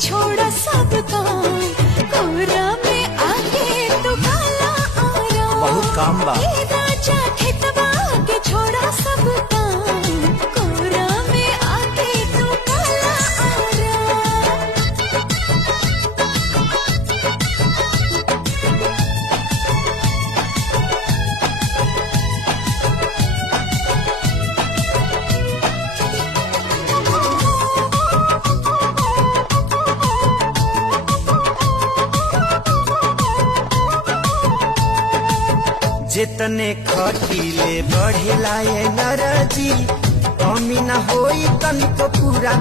छोड़ा सब काम, कोरा में आके तू काला आराम। बहुत काम बा। ए राजा खेतवा के छोड़ा सब काम, कोरा में आके तू काला आराम। जितने खटीले बढ़ेला ये नरजी, कमी न होई तनिको पूरा